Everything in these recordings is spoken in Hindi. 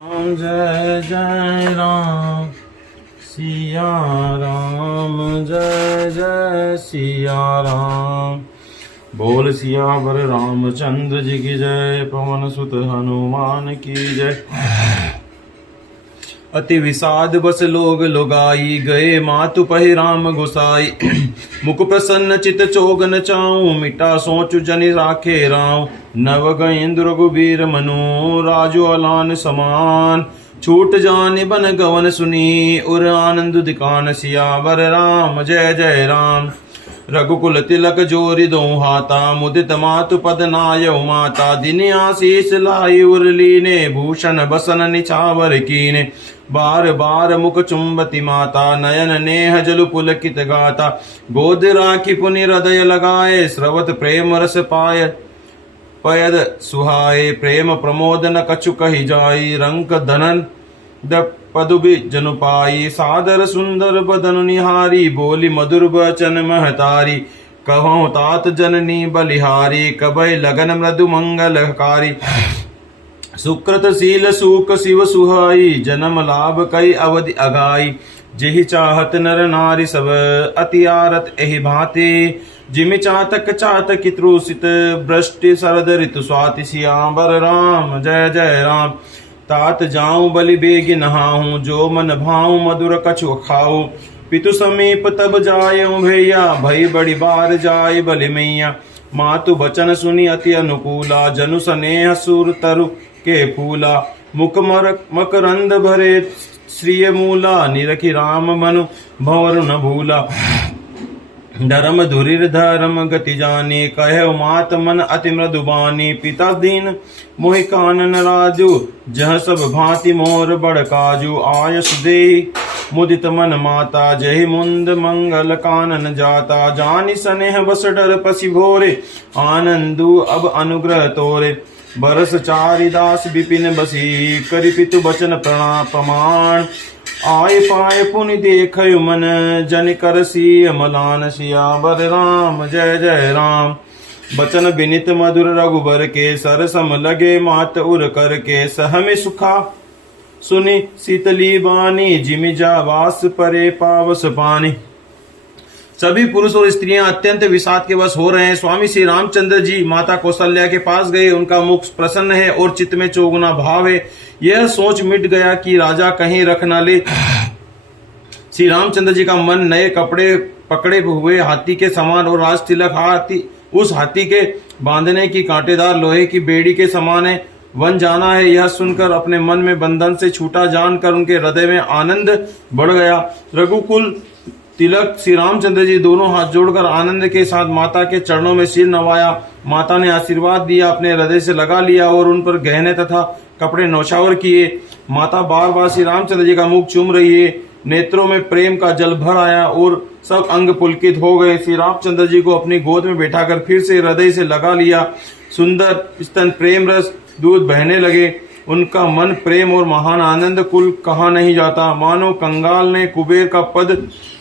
जय जय राम सिया राम, जय जय सिया राम। बोल सियावर रामचंद्र जी की जय, पवन सुत हनुमान की जय। अति विषाद बस लोग लोगाई, गए मातु पहि राम गोसाई। मुख प्रसन्न चित चोगन चाऊ, मिटा सोचु जनि राखे राव। नव गएंद्र रघुबीर मनु, राजु अलान समान। छूट जाने बन गवन सुनी, उर आनंद दिकान सियावर राम, जय जय राम। रघुकुल तिलक जोरि दो हाथा, मुदित मातु पद नायउ माता। दिन आशीष लाई उर्लीने, भूषण बसन निछावर कीने। बार बार मुख चुंबती माता, नयन नेह जलु पुलकित गाता। गोद राखी पुनि हृदय लगाए, स्रवत प्रेम रस पाय पयद सुहाए। प्रेम प्रमोद न कछु कहि जाई, रंक धनन पदुबि जनु पाई। सादर सुंदर बदन निहारी, बोली मधुर वचन महतारी। कहूँ तात जननी बलिहारी, कबय लगन मृदु मंगलकारी। सुकृत शील सूक शिव सुहाई, जन्म लाभ कई अवधि अगाई। जेहि चाहत नर नारी सब, अति आरत एहि भांति। जिमि चातक चातक त्रुषित, वृष्टि शरद ऋतु स्वाति। सियावर राम, जय जय राम। तात जाऊं बलि बेग नहाऊं, जो मन भाऊं मधुर कछु खाऊं। पितु समीप तब जायऊं भैया, भई बड़ी बार जाय बलि मैया। मातु बचन सुनी अति अनुकूला, जनु स्नेह सुर तरु के फूला। मुख मकरंद भरे श्रिय मूला, निरखि राम मनु भंवर न भूला। धर्म धुरिर धर्म गति जानी, कहे मात मन अति मृदुबानी। पिता दीन मोहि कानन राजू, जह सब भांति मोर बड़ काजू। आयस देहि मुदित मन माता, जहि मुंद मंगल कानन जाता। जानि स्नेह बस डर पसी भोरे, आनंदु अब अनुग्रह तोरे। बरस चारिदास विपिन बसी, करि पितु बचन प्रमाण। आय पाय पुनि देखय मन, जन कर सिय मलान। सियावर राम, जय जय राम। बचन विनित मधुर रघुबर के, सर सम लगे मात उर कर के। सहमे सुखा सुनि शीतली बानी, जिमि जावास परे पावस पानी। सभी पुरुष और स्त्रियां अत्यंत विषाद के वश हो रहे हैं। स्वामी श्री रामचंद्र जी माता कौशल्या के पास गए। उनका मुख प्रसन्न है और चित्त में चौगुना भाव है। यह सोच मिट गया कि राजा कहीं रख न ले। श्री रामचंद्र जी का मन नए कपड़े पकड़े हुए हाथी के समान और राज तिलक हाथी उस हाथी के बांधने की कांटेदार लोहे की बेड़ी के समान है। वन जाना है, यह सुनकर अपने मन में बंधन से छूटा जानकर उनके हृदय में आनंद बढ़ गया। रघुकुल तिलक श्री रामचंद्र जी दोनों हाथ जोड़कर आनंद के साथ माता के चरणों में सिर नवाया। माता ने आशीर्वाद दिया, अपने हृदय से लगा लिया और उन पर गहने तथा कपड़े नौछावर किए। माता बार बार श्री रामचंद्र जी का मुख चूम रही है। नेत्रों में प्रेम का जल भर आया और सब अंग पुलकित हो गए। श्री रामचंद्र जी को अपनी गोद में बैठाकर फिर से हृदय से लगा लिया। सुंदर स्तन प्रेम रस दूध बहने लगे। उनका मन प्रेम और महान आनंद कुल कहा नहीं जाता। मानो कंगाल ने कुबेर का पद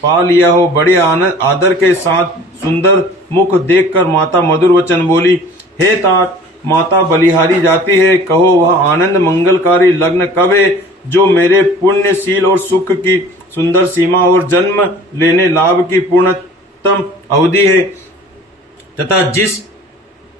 पा लिया हो। बड़े आनंद आदर के साथ सुंदर मुख देखकर माता मधुर वचन बोली, हे तात, माता बलिहारी जाती है। कहो वह आनंद मंगलकारी लग्न कब है, जो मेरे पुण्यशील और सुख की सुंदर सीमा और जन्म लेने लाभ की पूर्णतम अवधि है, तथा जिस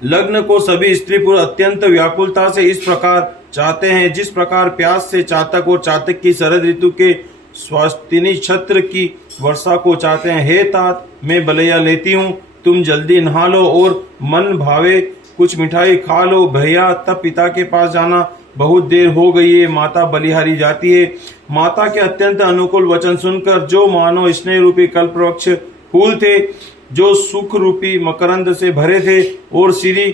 लग्न को सभी स्त्री पुरुष अत्यंत व्याकुलता से इस प्रकार चाहते हैं, जिस प्रकार प्यास से चातक और चातक की शरद ऋतु के स्वास्तिनी छत्र की वर्षा को चाहते हैं। हे तात, मैं बलैया लेती हूँ, तुम जल्दी नहा लो और मन भावे कुछ मिठाई खा लो। भैया तब पिता के पास जाना, बहुत देर हो गई है। माता बलिहारी जाती है। माता के अत्यंत अनुकूल वचन सुनकर जो मानो स्नेह रूपी कल्पवृक्ष फूल थे, जो सुख रूपी मकरंद से भरे थे और श्री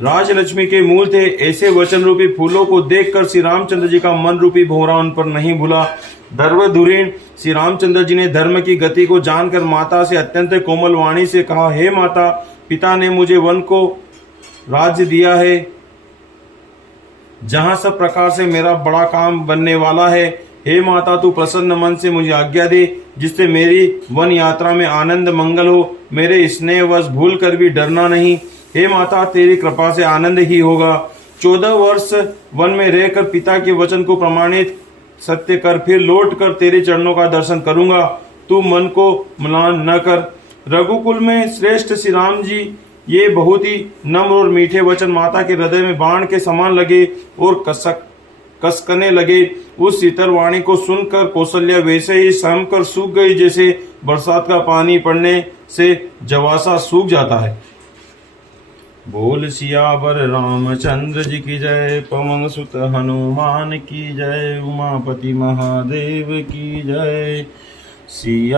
राजलक्ष्मी के मूल थे, ऐसे वचन रूपी फूलों को देखकर श्री रामचंद्र जी का मन रूपी भौरा उन पर नहीं भूला। धर्म धुरीण श्री रामचंद्र जी ने धर्म की गति को जानकर माता से अत्यंत कोमल वाणी से कहा, हे माता, पिता ने मुझे वन को राज्य दिया है, जहां सब प्रकार से मेरा बड़ा काम बनने वाला है। हे माता, तू प्रसन्न मन से मुझे आज्ञा दे, जिससे मेरी वन यात्रा में आनंद मंगल हो। मेरे स्नेहवश भूल कर भी डरना नहीं। हे माता, तेरी कृपा से आनंद ही होगा। 14 वर्ष वन में रहकर पिता के वचन को प्रमाणित सत्य कर फिर लौट कर तेरे चरणों का दर्शन करूंगा। तू मन को म्लान न कर। रघुकुल में श्रेष्ठ श्री राम जी ये बहुत ही नम्र और मीठे वचन माता के हृदय में बाण के समान लगे और कसकने लगे। उस शीतल वाणी को सुनकर कौशल्या वैसे ही सहम कर सूख गई जैसे बरसात का पानी पड़ने से जवासा सूख जाता है। बोल सियावर रामचंद्र जी की जय, पवन सुत हनुमान की जय, उमापति महादेव की जय। सिया